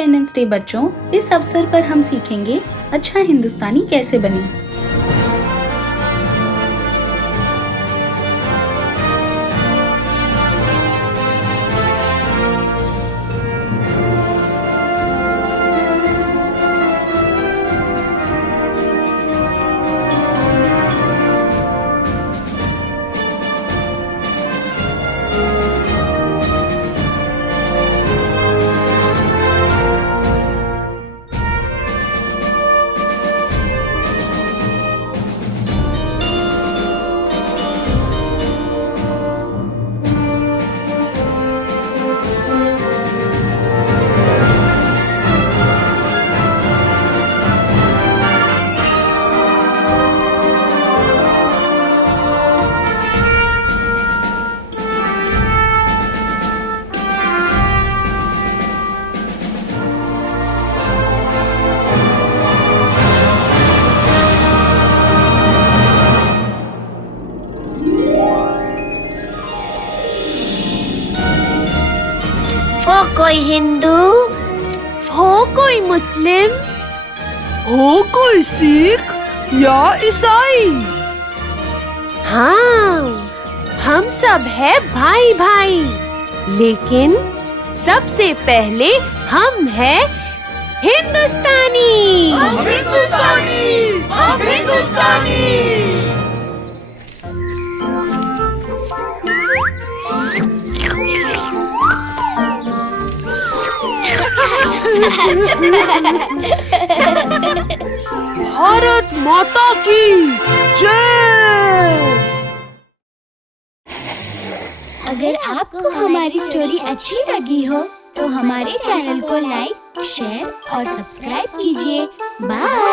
Independence day बच्चों। इस अवसर पर हम सीखेंगे अच्छा हिंदुस्तानी कैसे बने। हो कोई हिंदू, हो कोई मुस्लिम, हो कोई सिख या ईसाई। हाँ, हम सब है भाई भाई, लेकिन सबसे पहले हम है हिंदुस्तानी। हम हिंदुस्तानी, हम हिंदुस्तानी। भारत माता की जय। अगर आपको हमारी स्टोरी अच्छी लगी हो तो हमारे चैनल को लाइक, शेयर और सब्सक्राइब कीजिए। बाय।